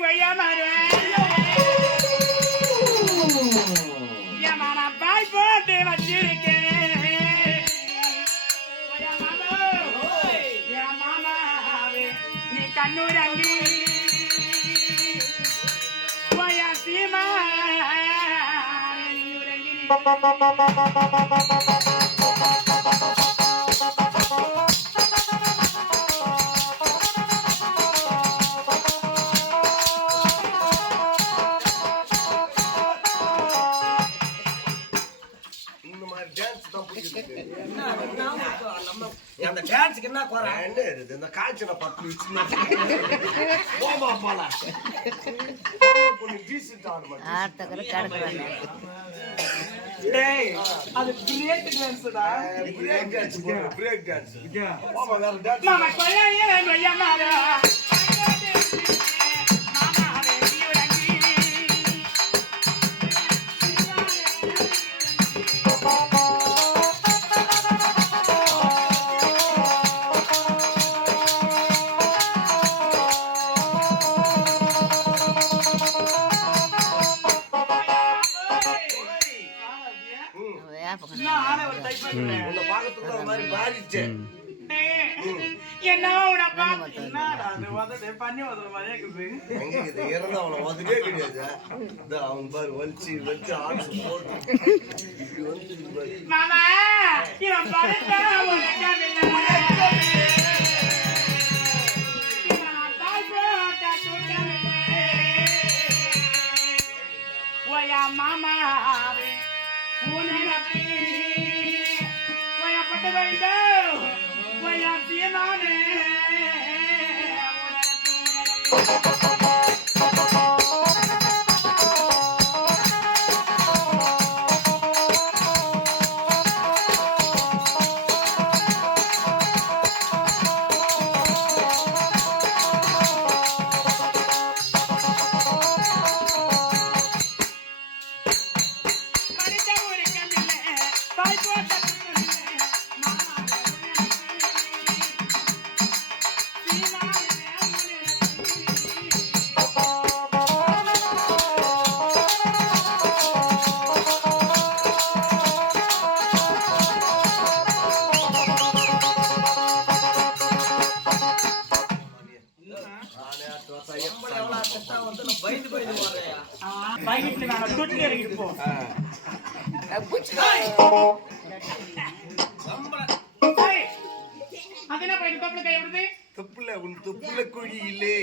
கொய்யா மாறுவேன் ஏமான பாய் போட்டு வச்சிருக்கேன் நீ கண்ணூரங்கி சீமா அந்த டான்ஸ்க்கு என்ன குறை இந்த காய்ச்சல பத்து போமா போல டேய் அது பிரேக் டான்ஸ்டா பிரேக் டான்ஸ் மாமா வேற டான்ஸ் மாமா கொய்யா கொய்யா மாறா என்ன பண்ணி அவன் பாரு வலிச்சு வச்சு ஆட்சி போட்டு மாமா இவன் மாமா பட்டு வேண்டும் நானே துப்புல குழி இல்லே